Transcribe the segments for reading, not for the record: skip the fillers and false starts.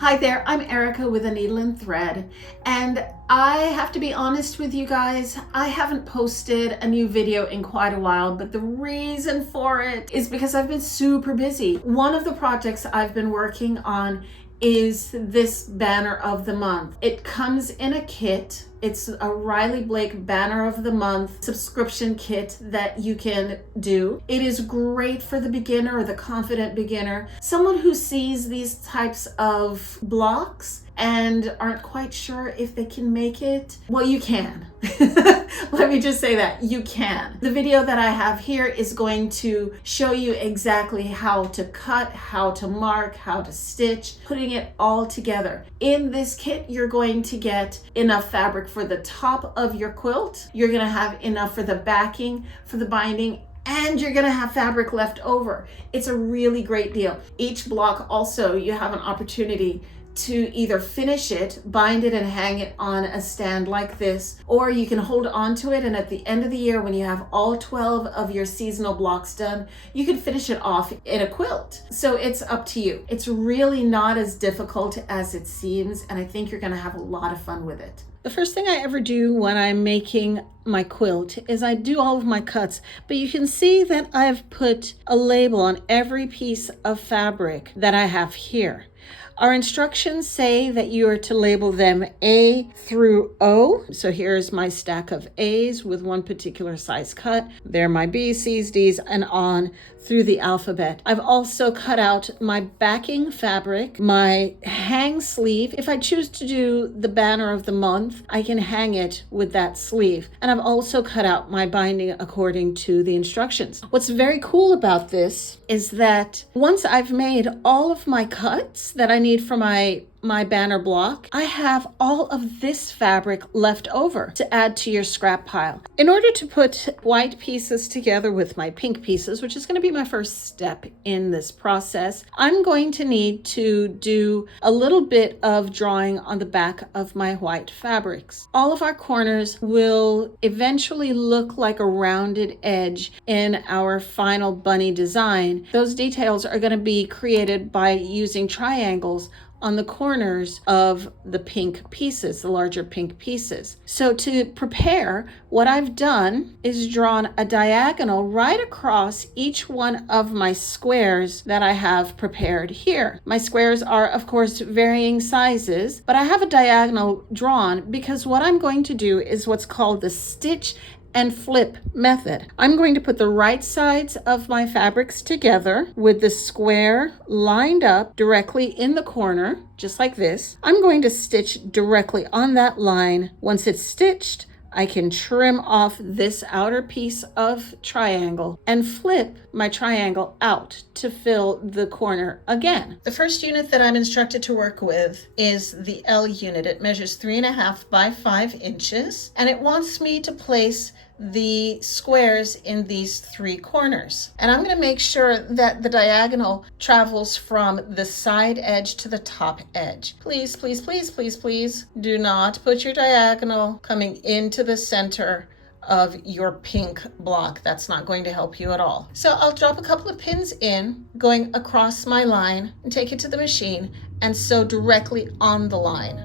Hi there, I'm Erica with A Needle and Thread, and I have to be honest with you guys, I haven't posted a new video in quite a while, but the reason for it is because I've been super busy. One of the projects I've been working on is this banner of the month. It comes in a kit. It's a Riley Blake Banner of the Month subscription kit that you can do. It is great for the beginner or the confident beginner, someone who sees these types of blocks and aren't quite sure if they can make it. Well, you can. Let me just say that you can. The video that I have here is going to show you exactly how to cut, how to mark, how to stitch, putting it all together. In this kit, you're going to get enough fabric for the top of your quilt. You're going to have enough for the backing, for the binding, and you're going to have fabric left over. It's a really great deal. Each block also, you have an opportunity to either finish it, bind it and hang it on a stand like this, or you can hold on to it and at the end of the year when you have all 12 of your seasonal blocks done, you can finish it off in a quilt. So it's up to you. It's really not as difficult as it seems, and I think you're going to have a lot of fun with it. The first thing I ever do when I'm making my quilt is I do all of my cuts, but you can see that I've put a label on every piece of fabric that I have here. Our instructions say that you are to label them A through O. So here's my stack of A's with one particular size cut. There are my B's, C's, D's, and on through the alphabet. I've also cut out my backing fabric, my hang sleeve. If I choose to do the banner of the month, I can hang it with that sleeve. And I've also cut out my binding according to the instructions. What's very cool about this is that once I've made all of my cuts that I need for my banner block, I have all of this fabric left over to add to your scrap pile. In order to put white pieces together with my pink pieces, which is going to be my first step in this process, I'm going to need to do a little bit of drawing on the back of my white fabrics. All of our corners will eventually look like a rounded edge in our final bunny design. Those details are going to be created by using triangles on the corners of the pink pieces, the larger pink pieces. So to prepare, what I've done is drawn a diagonal right across each one of my squares that I have prepared here. My squares are, of course, varying sizes, but I have a diagonal drawn because what I'm going to do is what's called the stitch and flip method. I'm going to put the right sides of my fabrics together with the square lined up directly in the corner, just like this. I'm going to stitch directly on that line. Once it's stitched, I can trim off this outer piece of triangle and flip my triangle out to fill the corner again. The first unit that I'm instructed to work with is the L unit. It measures 3.5 by 5 inches, and it wants me to place the squares in these 3 corners. And I'm going to make sure that the diagonal travels from the side edge to the top edge. Please, please, please, please, please do not put your diagonal coming into the center of your pink block. That's not going to help you at all. So I'll drop a couple of pins in, going across my line, and take it to the machine and sew directly on the line.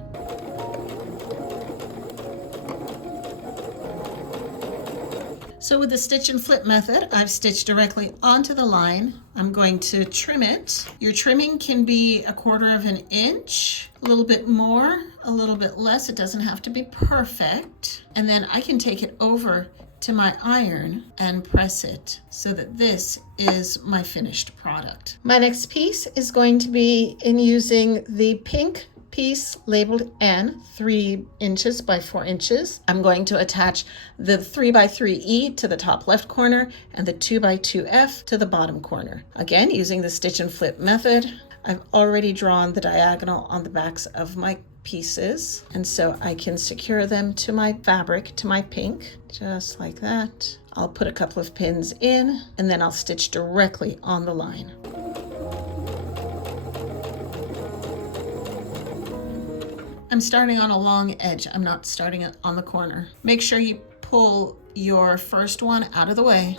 So with the stitch and flip method, I've stitched directly onto the line. I'm going to trim it. Your trimming can be 1/4 of an inch, a little bit more, a little bit less. It doesn't have to be perfect. And then I can take it over to my iron and press it so that this is my finished product. My next piece is going to be in using the pink piece labeled N, 3 inches by 4 inches. I'm going to attach the 3 by 3 E to the top left corner and the 2 by 2 F to the bottom corner. Again, using the stitch and flip method, I've already drawn the diagonal on the backs of my pieces, and so I can secure them to my fabric, to my pink, just like that. I'll put a couple of pins in, and then I'll stitch directly on the line. I'm starting on a long edge. I'm not starting on the corner. Make sure you pull your first one out of the way.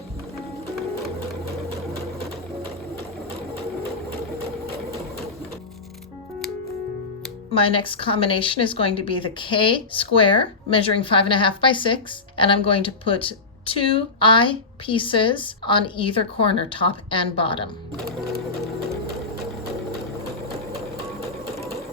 My next combination is going to be the K square, measuring 5.5 by 6, and I'm going to put 2 eye pieces on either corner, top and bottom.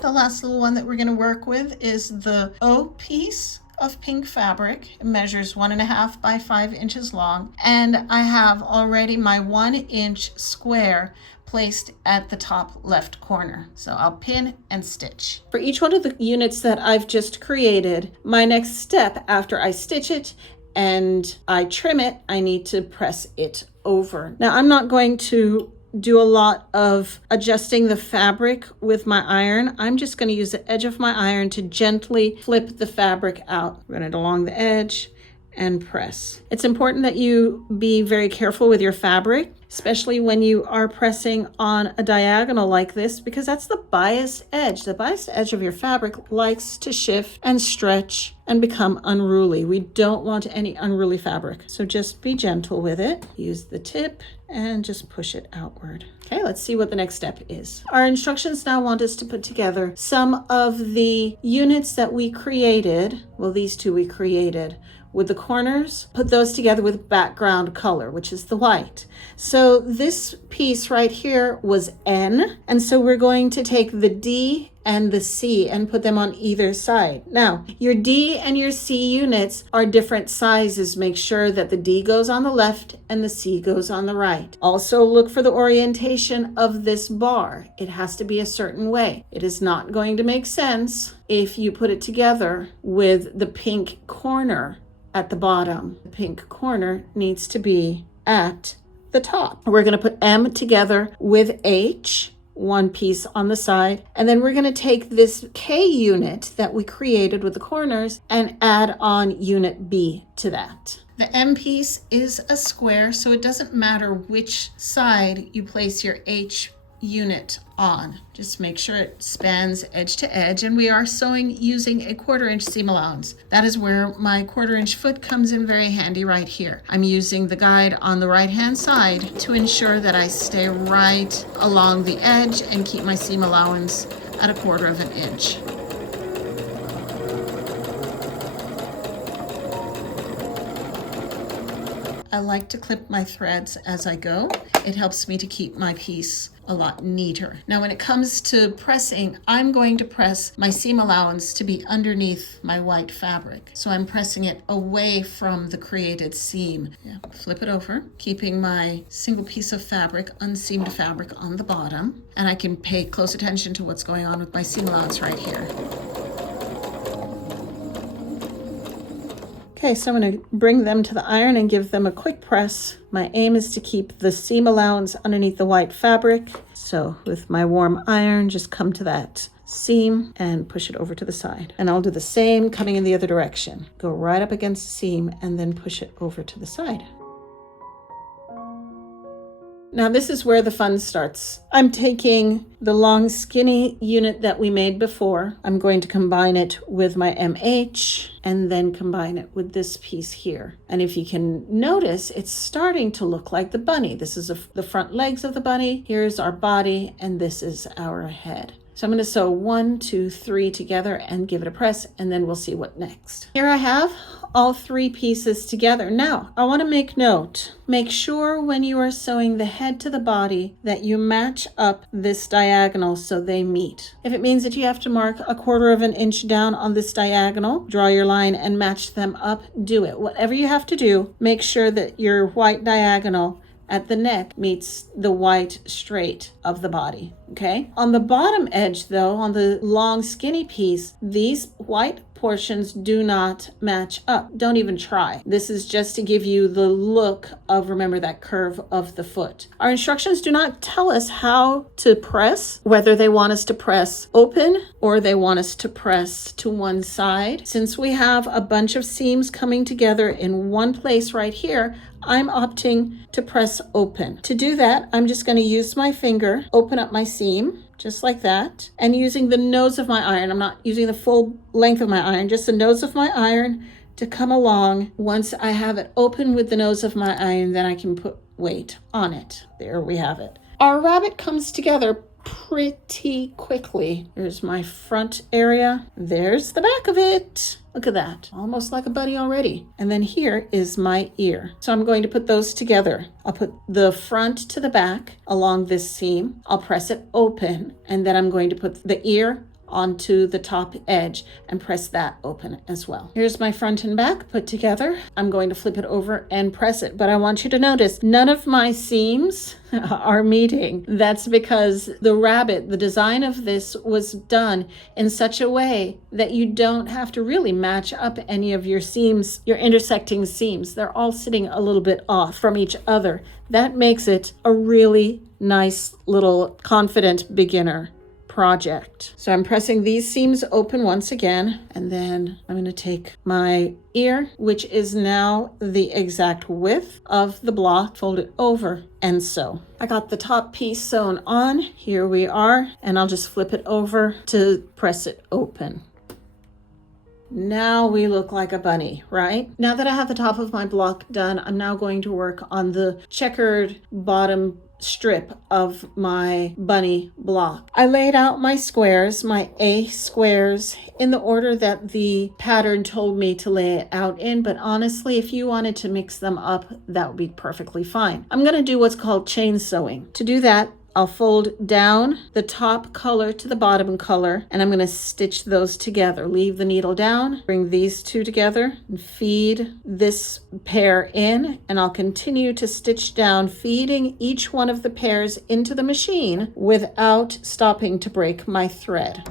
The last little one that we're going to work with is the O piece of pink fabric. It measures 1.5 by 5 inches long, and I have already my 1-inch square placed at the top left corner. So I'll pin and stitch. For each one of the units that I've just created, my next step after I stitch it and I trim it, I need to press it over. Now I'm not going to do a lot of adjusting the fabric with my iron. I'm just going to use the edge of my iron to gently flip the fabric out. Run it along the edge and press. It's important that you be very careful with your fabric, especially when you are pressing on a diagonal like this, because that's the biased edge. The biased edge of your fabric likes to shift and stretch and become unruly. We don't want any unruly fabric. So just be gentle with it. Use the tip and just push it outward. Okay, let's see what the next step is. Our instructions now want us to put together some of the units that we created. Well, these two we created with the corners, put those together with background color, which is the white. So this piece right here was N, and so we're going to take the D and the C and put them on either side. Now, your D and your C units are different sizes. Make sure that the D goes on the left and the C goes on the right. Also look for the orientation of this bar. It has to be a certain way. It is not going to make sense if you put it together with the pink corner at the bottom. The pink corner needs to be at the top. We're going to put M together with H, one piece on the side, and then we're going to take this K unit that we created with the corners and add on unit B to that. The M piece is a square, so it doesn't matter which side you place your H unit on. Just make sure it spans edge to edge, and we are sewing using a 1/4 inch seam allowance. That is where my 1/4 inch foot comes in very handy right here. I'm using the guide on the right hand side to ensure that I stay right along the edge and keep my seam allowance at 1/4 inch. I like to clip my threads as I go. It helps me to keep my piece a lot neater. Now when it comes to pressing, I'm going to press my seam allowance to be underneath my white fabric. So I'm pressing it away from the created seam. Yeah, flip it over, keeping my single piece of fabric, unseamed fabric on the bottom. And I can pay close attention to what's going on with my seam allowance right here. Okay, so I'm going to bring them to the iron and give them a quick press. My aim is to keep the seam allowance underneath the white fabric. So with my warm iron, just come to that seam and push it over to the side. And I'll do the same coming in the other direction. Go right up against the seam and then push it over to the side. Now this is where the fun starts. I'm taking the long skinny unit that we made before. I'm going to combine it with my MH and then combine it with this piece here. And if you can notice, it's starting to look like the bunny. This is the front legs of the bunny. Here's our body, and this is our head. So I'm going to sew 1, 2, 3 together and give it a press, and then we'll see what next. Here I have all 3 pieces together. Now, I want to make note. Make sure when you are sewing the head to the body that you match up this diagonal so they meet. If it means that you have to mark 1/4 inch down on this diagonal, draw your line and match them up, do it. Whatever you have to do, make sure that your white diagonal at the neck meets the white straight of the body, okay? On the bottom edge though, on the long skinny piece, these white portions do not match up. Don't even try. This is just to give you the look of, remember, that curve of the foot. Our instructions do not tell us how to press, whether they want us to press open or they want us to press to one side. Since we have a bunch of seams coming together in one place right here, I'm opting to press open. To do that, I'm just going to use my finger, open up my seam, just like that, and using the nose of my iron. I'm not using the full length of my iron, just the nose of my iron to come along. Once I have it open with the nose of my iron, then I can put weight on it. There we have it. Our rabbit comes together pretty quickly. Here's my front area. There's the back of it. Look at that, almost like a bunny already. And then here is my ear. So I'm going to put those together. I'll put the front to the back along this seam. I'll press it open, and then I'm going to put the ear onto the top edge and press that open as well. Here's my front and back put together. I'm going to flip it over and press it, but I want you to notice none of my seams are meeting. That's because the rabbit, the design of this was done in such a way that you don't have to really match up any of your seams, your intersecting seams. They're all sitting a little bit off from each other. That makes it a really nice little confident beginner project. So I'm pressing these seams open once again, and then I'm going to take my ear, which is now the exact width of the block, fold it over and sew. I got the top piece sewn on. Here we are, and I'll just flip it over to press it open. Now we look like a bunny, right? Now that I have the top of my block done, I'm now going to work on the checkered bottom strip of my bunny block. I laid out my squares, my A squares, in the order that the pattern told me to lay it out in, but honestly, if you wanted to mix them up, that would be perfectly fine. I'm going to do what's called chain sewing. To do that, I'll fold down the top color to the bottom color, and I'm going to stitch those together. Leave the needle down, bring these two together, and feed this pair in, and I'll continue to stitch down, feeding each one of the pairs into the machine without stopping to break my thread.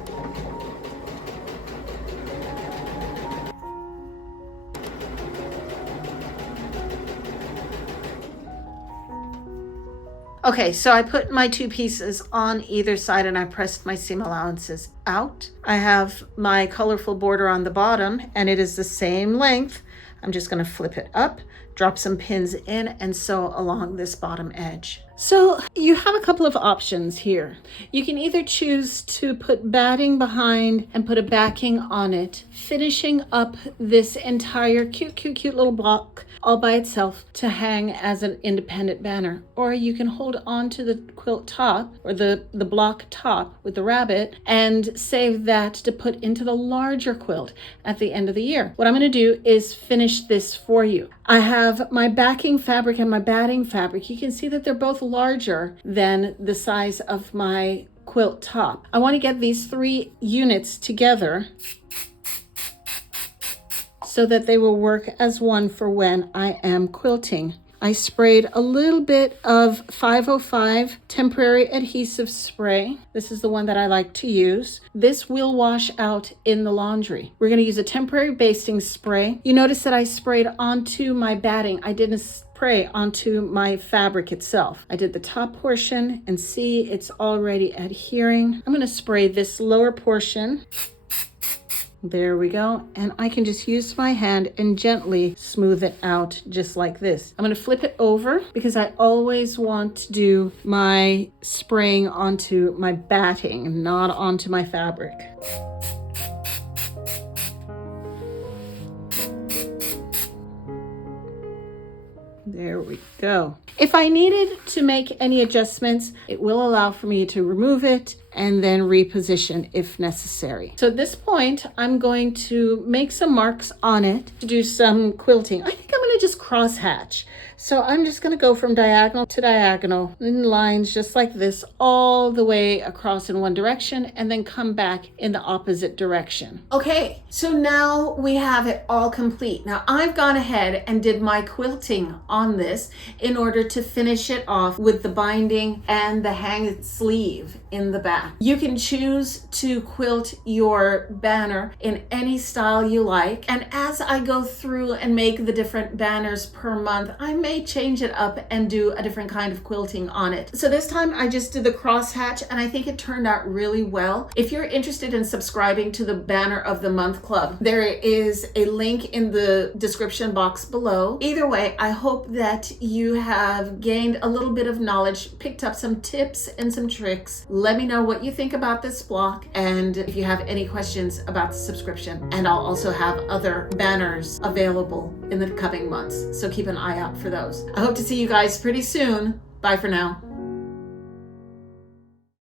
Okay, so I put my two pieces on either side and I pressed my seam allowances out. I have my colorful border on the bottom and it is the same length. I'm just going to flip it up, drop some pins in, and sew along this bottom edge. So you have a couple of options here. You can either choose to put batting behind and put a backing on it, finishing up this entire cute little block all by itself to hang as an independent banner. Or you can hold on to the quilt top or the block top with the rabbit and save that to put into the larger quilt at the end of the year. What I'm going to do is finish this for you. I have my backing fabric and my batting fabric. You can see that they're both larger than the size of my quilt top. I want to get these 3 units together so that they will work as one for when I am quilting. I sprayed a little bit of 505 temporary adhesive spray. This is the one that I like to use. This will wash out in the laundry. We're going to use a temporary basting spray. You notice that I sprayed onto my batting. I didn't spray onto my fabric itself. I did the top portion and see it's already adhering. I'm going to spray this lower portion. There we go. And I can just use my hand and gently smooth it out just like this. I'm going to flip it over because I always want to do my spraying onto my batting, not onto my fabric. There we go. If I needed to make any adjustments, it will allow for me to remove it and then reposition if necessary. So at this point, I'm going to make some marks on it to do some quilting. I think I'm going to just cross hatch. So I'm just going to go from diagonal to diagonal in lines just like this all the way across in one direction and then come back in the opposite direction. Okay, so now we have it all complete. Now I've gone ahead and did my quilting on this in order to finish it off with the binding and the hang sleeve in the back. You can choose to quilt your banner in any style you like. And as I go through and make the different banners per month, I may change it up and do a different kind of quilting on it. So this time I just did the crosshatch and I think it turned out really well. If you're interested in subscribing to the Banner of the Month Club, there is a link in the description box below. Either way, I hope that you have gained a little bit of knowledge, picked up some tips and some tricks. Let me know what you think about this block and if you have any questions about the subscription. And I'll also have other banners available in the coming months, so keep an eye out for those. I hope to see you guys pretty soon. Bye for now.